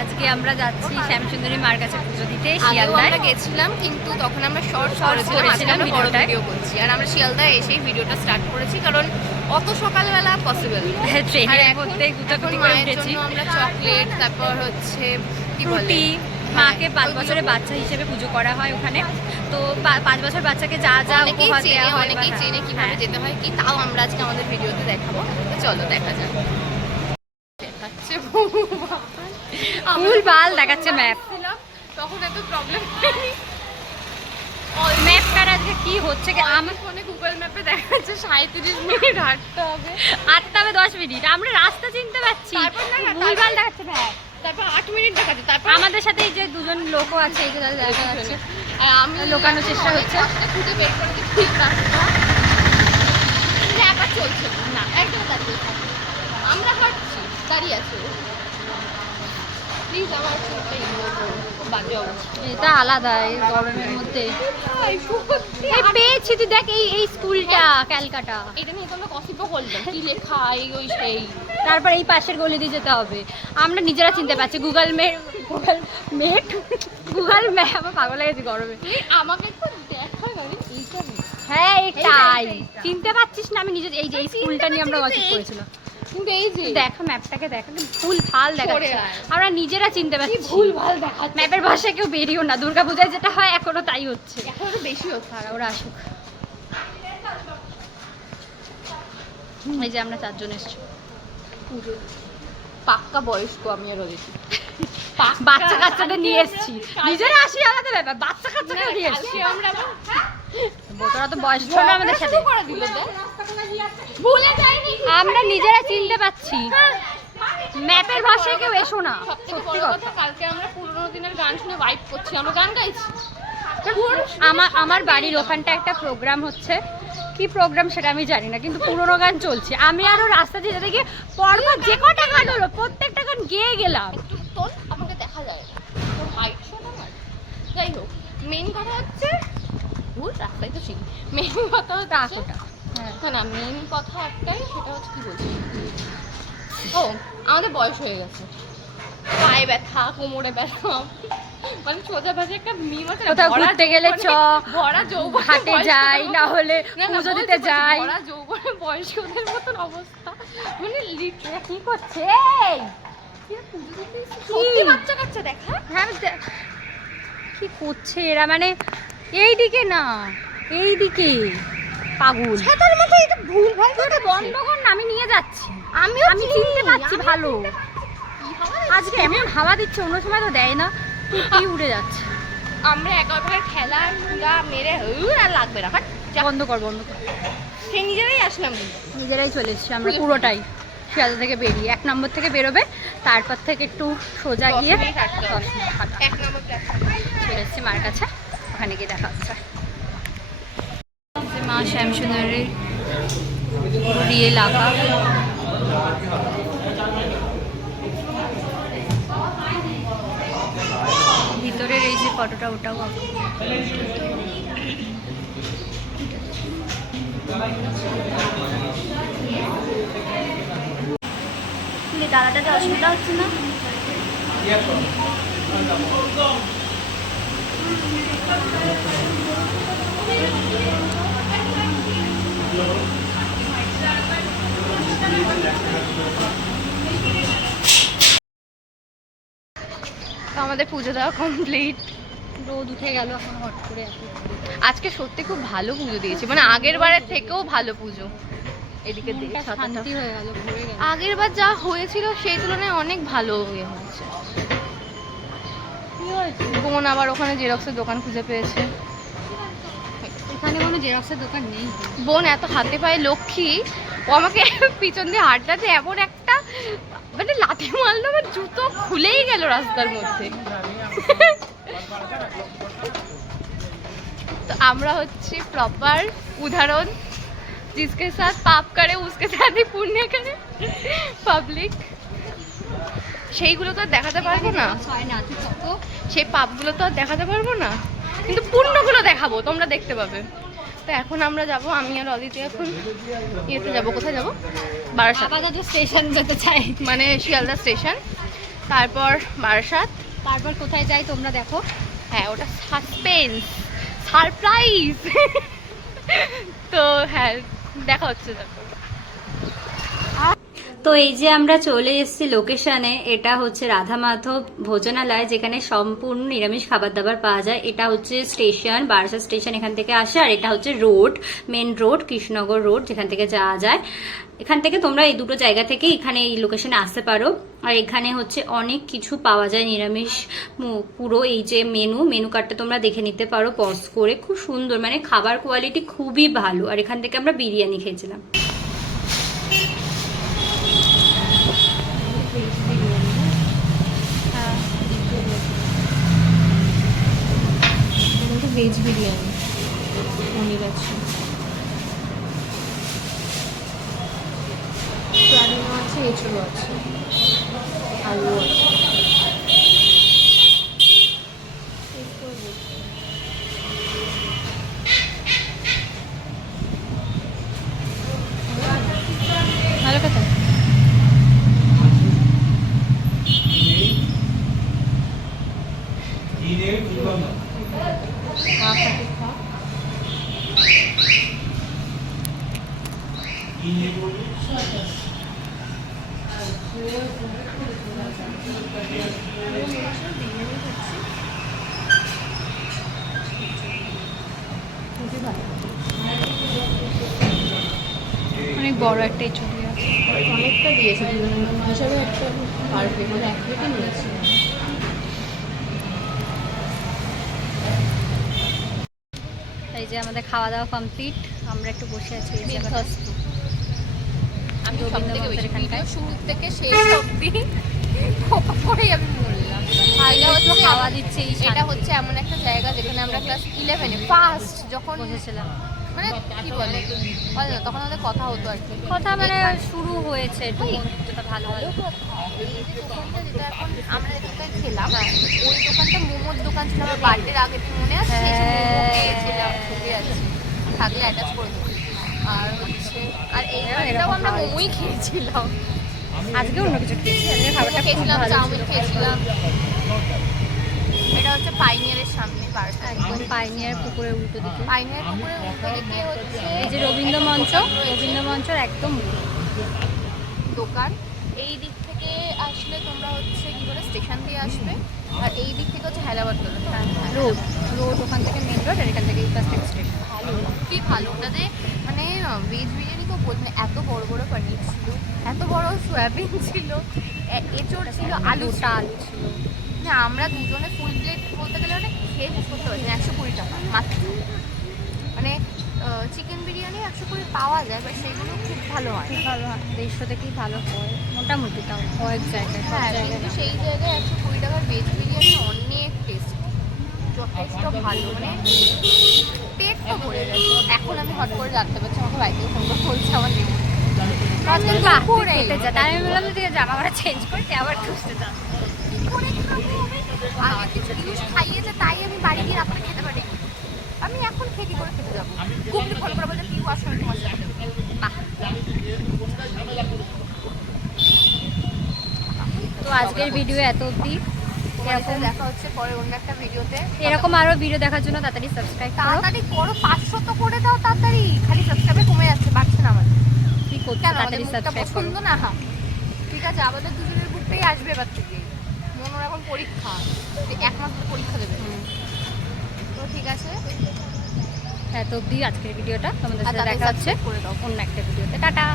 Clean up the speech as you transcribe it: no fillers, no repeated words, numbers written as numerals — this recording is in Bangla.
আজকে আমরা যাচ্ছি শ্যামসুন্দরী মার কাছে পুজো দিতে শিয়ালদায়। আমরা গেছিলাম কিন্তু তখন আমরা শর্টস করেছিলাম, বড় ভিডিও করছি। আর আমরা শিয়ালদায় এসেই ভিডিওটা স্টার্ট করেছি কারণ অত সকালবেলা পসিবল ট্রেনের মধ্যে গুটাগুটি করে উঠেছি। আমরা চকলেট, তারপর হচ্ছে কি বলে মাকে 5 বছরের বাচ্চা হিসেবে পুজো করা হয় ওখানে। তো 5 বছর বাচ্চাকে যা যা উপহার দেওয়া হয়, অনেকেই চেনে কিভাবে যেতে হয় কি, তাও আমরা আজকে আমাদের ভিডিওতে দেখাবো। তো চলো দেখা যাক। দেখাচ্ছে ভুলভাল দেখাচ্ছে ম্যাপ, তখন এত প্রবলেম ম্যাপটার আজকে কি হচ্ছে। আমার ফোনে গুগল ম্যাপে দেখাচ্ছে 37 মিনিট হাঁটতে হবে, 10 মিনিট। আমরা রাস্তা চিনতে পারছি, ভুলভাল দেখাচ্ছে ম্যাপ। তারপর 8 মিনিট দেখাচ্ছে। তারপর আমাদের সাথে এই যে দুজন লোকও আছে, এই যে দেখা যাচ্ছে, আমি লোকানোর চেষ্টা হচ্ছে। খুঁজে বের করে দিচ্ছি ঠিক রাস্তা, আবার চলছে না, একদম দাঁড়িয়ে থাকছে। আমরা হাঁটছি, দাঁড়িয়ে আছি। প্লিজ আমার চোখটা ইগনোর করো, বাজে অবস্থা। এটা আলাদা এই গরমের মধ্যে। এই পেয়েছি, তুই দেখ এই স্কুলটা ক্যালকাটা, এটা নিয়ে তো আমরা কসিপও করলাম, কি লেখা এই ওই সেই। তারপর এই পাশের গলি দিয়ে যেতে হবে। আমরা নিজেরা চিনতে পারছি, গুগল ম্যাপ আমার পাগল লেগেছে গরমে। আমাকে একটু দেখা গাড়ি এইটা, হ্যাঁ এটাই চিনতে পারছিস না? আমি নিজে এই যে এই স্কুলটা নিয়ে আমরা গসিপ করেছিলাম, কিন্তু এই যে দেখো ম্যাপটাকে দেখো, ভুল ভাল দেখাচ্ছে। আমরা নিজেরা চিনতে পারছি, ভুল ভাল দেখাচ্ছে। ম্যাপের ভাষায় কেউ বেরিয়েও না। দুর্গাপূজায় যেটা হয় এখনো তাই হচ্ছে, এখনো বেশি হচ্ছে। আর ওরা আসুক। এই যে আমরা 4 জন এসছি পুজো, পাক্কা বয়স্ক আমি আর ওদের বাচ্চা কাচ্চাদের নিয়ে এসছি, নিজেরা আসি আলাদা ব্যাপার, বাচ্চা কাচ্চাদের নিয়ে এসছি আমরা। তোরা তো বয়স ধরে আমাদের সাথে করে দিল, ভুলে যাইনি। আমরা নিজেরা চিনতে পাচ্ছি, ম্যাপের ভাষায় কেউ এসো না। সত্যি কথা, কালকে আমরা পুরোনো দিনের গান শুনে ভাইব করছি, আমরা গান গাইছি। আমার বাড়ির ওখানটা একটা প্রোগ্রাম হচ্ছে, কি প্রোগ্রাম সেটা আমি জানি না, কিন্তু পুরোনো গান চলছে। আমি আরো রাস্তা দিয়ে যেতে গিয়ে পরপর যে কটা গান হলো প্রত্যেকটা গান গেয়ে গেলাম। তোর আমাকে দেখা যায় না, তোর হাইট শোনা না। যাই হোক, মেন কথা হচ্ছে ভুল রাস্তায় তো শিখি। মেন কথা হচ্ছে না, মেন কথা একটাই, সেটা হচ্ছে কি বলছি, ও আমাদের বয়স হয়ে গেছে, পায়ে ব্যথা, কোমরে ব্যথা, মানে সোজা ভাষায় একটা মিম আছে, কোথাও ঘুরতে গেলে চ ভরা যৌবন হাটে যাই, না হলে পুজো দিতে যাই, ভরা যৌবনে বয়স্কদের মতন অবস্থা। মানে লিটারালি কি করছে পুজো দিতে সত্যি বাচ্চা কাচ্চা দেখা। হ্যাঁ কি করছে এরা, মানে এইদিকে না এইদিকে পাগল ছাতার মতো। এটা ভুল ভাই, এটা বন্ধ কর না, আমি নিয়ে যাচ্ছি। আমি চিনতে পারছি ভালো, আজকে এমন হাওয়া দিচ্ছে, অন্য সময় তো দেয় না, টুটি উড়ে যাচ্ছে। আমরা একেবারে খেলা মেরে আর লাগবে না, বন্ধ কর সে নিজেরাই আসলাম, নিজেরাই চলে এসছি আমরা পুরোটাই। শিয়ালদা থেকে বেরিয়ে 1 নম্বর থেকে বেরোবে, তারপর থেকে একটু সোজা গিয়ে 10 মিনিট হাঁটা। 1 নম্বর চলে এসছি মার কাছে, ওখানে গিয়ে দেখা হচ্ছে। মা শ্যামসুন্দরীর পুরো রিয়েল আঁকা, ভিতরের এই যে ফটোটা ওটাও আঁকা। দাদাটাতে অসুবিধা হচ্ছে না? আমাদের পুজো দেওয়া কমপ্লিট, রোদ উঠে গেল এখন হট করে। আজকে সত্যি খুব ভালো পুজো দিয়েছি, মানে আগের বারের থেকেও ভালো পুজো। এদিকে শান্তি হয়ে গেল, ঘুরে গেল। আগের বার যা হয়েছিল সেই তুলনায় অনেক ভালো ইয়ে হয়েছে। বোন আবার ওখানে জেরক্সের দোকান খুঁজে পেয়েছে। এখানে কোনো জেরক্সের দোকান নেই। বোন এত হাতে পায়ে লক্ষ্মী, ও আমাকে পিছন দিয়ে হাঁটতে এমন একটা মানে লাথি মারলো, আমার জুতো খুলেই গেল রাস্তার মধ্যে। তো আমরা হচ্ছে প্রপার উদাহরণ, जिसके साथ पाप करे उसके साथ ही पुण्य करे পাবলিক। সেইগুলো তো আর দেখাতে পারবো না, সেই পাপগুলো তো আর দেখাতে পারবো না, কিন্তু পুণ্যগুলো দেখাবো, তোমরা দেখতে পাবে। তো এখন আমরা যাব, আমি আর অদিতি এখন ইয়েতে যাব, কোথায় যাব, বারাসাত। আপাতত স্টেশন যেতে চাই, মানে শিয়ালদা স্টেশন। তারপর বারাসাত। তারপর কোথায় যাই তোমরা দেখো। হ্যাঁ ওটা সাসপেন্স, সারপ্রাইজ। তো হ্যাঁ দেখা হচ্ছে তারপর। তো এই যে আমরা চলে এসেছি লোকেশনে, এটা হচ্ছে রাধা মাধব ভোজনালয়, যেখানে সম্পূর্ণ নিরামিষ খাবার দাবার পাওয়া যায়। এটা হচ্ছে স্টেশন, বারাসাত স্টেশন এখান থেকে আসে, আর এটা হচ্ছে road, main road, Krishnanagar road, যেখান থেকে যাওয়া যায়। এখান থেকে তোমরা এই দুটো জায়গা থেকে এখানে এই লোকেশনে আসতে পারো। আর এখানে হচ্ছে অনেক কিছু পাওয়া যায় নিরামিষ, পুরো এই যে মেনু কার্ডটা তোমরা দেখে নিতে পারো পজ করে, খুব সুন্দর, মানে খাবার কোয়ালিটি খুবই ভালো। আর এখান থেকে আমরা বিরিয়ানি খেয়েছিলাম। ভেজ বিরিয়ানি, পনির আছে, সয়াবিনও আছে, এঁচড়ও আছে, আলু আছে। ভালো কথা। অনেক বড় একটা এঁচড় আছে, অনেকটা দিয়েছে হিসাবে, একটা পারফেক্ট, মানে এক প্লেটে নিয়েছি। এই যে আমাদের খাওয়া দাওয়া কমপ্লিট, আমরা একটু বসে আছি এই জায়গাটায়। আমি সব রবীন্দ্র থেকে বেশি মঞ্চের ভিডিও এখানটায় শুরু থেকে শেষ অবধি খোপা করেই আমি বললাম। এটা হচ্ছে হাওয়া দিচ্ছে, এটা হচ্ছে এমন একটা জায়গা যেখানে আমরা ক্লাস 11-এ ফার্স্ট যখন বসেছিলাম, মানে কি বলে বলে না, তখন আমাদের কথা হতো আর কি। কথা মানে শুরু হয়েছে একটু যেটা ভালো ভালো। এই যে দোকানটা যেটা এখন আমরা যেখানটায় খেলাম, ওই দোকানটা মোমোর দোকান ছিল। আমার বার্থডের আগের দিন মনে আছে, সেই সময় মোমো খেয়েছিলাম, ছবি আছে, থাকলে অ্যাটাচ করে দেবো। আর হচ্ছে আর এইটাও আমরা মোমোই খেয়েছিলাম। আজকে অন্য কিছু খেয়েছি, আজকে খাবারটা খুব খেয়েছিলাম, ভালো চাউমিন ছিল। খেয়েছিলাম। এটা হচ্ছে পাইনিয়ারের সামনে, বারাসাত একদম পাইনিয়ার পুকুরের উল্টো দিকে। পাইনিয়ার পুকুরের উল্টো দিকে হচ্ছে এই যে রবীন্দ্র মঞ্চের একদম দোকান। এই দিক থেকে আসলে তোমরা হচ্ছে কি করে স্টেশন দিয়ে আসবে, আর এই দিক থেকে হচ্ছে হায়দ্রাবাদ রোড, ওখান থেকে মেন রোড, আর এখান থেকে ফার্স্ট স্টেশন। ভালো, কি ভালো। ওটাতে মানে ভেজ বিরিয়ানি তো বলতে এত বড় বড় পনির ছিল, এত বড় সয়াবিন ছিল, এঁচড় ছিল, আলু ছিল। না আমরা দুজনে ফুল প্লেট বলতে গেলে মানে খেয়ে শেষ করতে পারছি না। 120 টাকা মাত্র। মানে চিকেন বিরিয়ানি 120 পাওয়া যায়, বাট সেগুলো খুব ভালো হয়, খুব ভালো হয়, 150 থেকেই ভালো হয় মোটামুটি, তাও কয়েক জায়গায়। হ্যাঁ, কিন্তু সেই জায়গায় 120 টাকার ভেজ বিরিয়ানি অনেক টেস্ট, যথেষ্ট ভালো, মানে পেট তো ভরে গেছে। এখন আমি হট করে জানতে পারছি, আমাকে বাড়ি থেকে ফোন করে বলছে আমার নেই। খেতে যা, তাই আমি বললাম যে জামা কাপড় চেঞ্জ করে আবার খুঁজতে যাও। আগে কিছু জিনিস খাইয়েছে, তাই আমি বাড়ি গিয়ে রাত্রে খেতে পারি। আমি এখন খেয়ে কি করে খেতে যাবো? কুমড়ি ফোন করে বলছে কি আসলে তোমার সাথে। বাহ। তো আজকের ভিডিও এত অবধি। এরকম দেখা হচ্ছে পরে অন্য একটা ভিডিওতে। এরকম আরো ভিডিও দেখার জন্য তাড়াতাড়ি সাবস্ক্রাইব করো। তাড়াতাড়ি করো, 500 তো করে দাও তাড়াতাড়ি। খালি সাবস্ক্রাইবে কমে যাচ্ছে, বাড়ছে না আমাদের। কি করছো? কেন আমাদের তাড়াতাড়ি মুখটা সাবস্ক্রাইব করো। পছন্দ না? ঠিক আছে, আমাদের দুজনের গ্রুপেই আসবে এবার থেকে। মনোর এখন পরীক্ষা, এক মাস ধরে পরীক্ষা দেবে। তো ঠিক আছে, এত অবধি আজকের ভিডিওটা, তোমাদের সাথে দেখা হচ্ছে অন্য একটা ভিডিওতে। টাটা।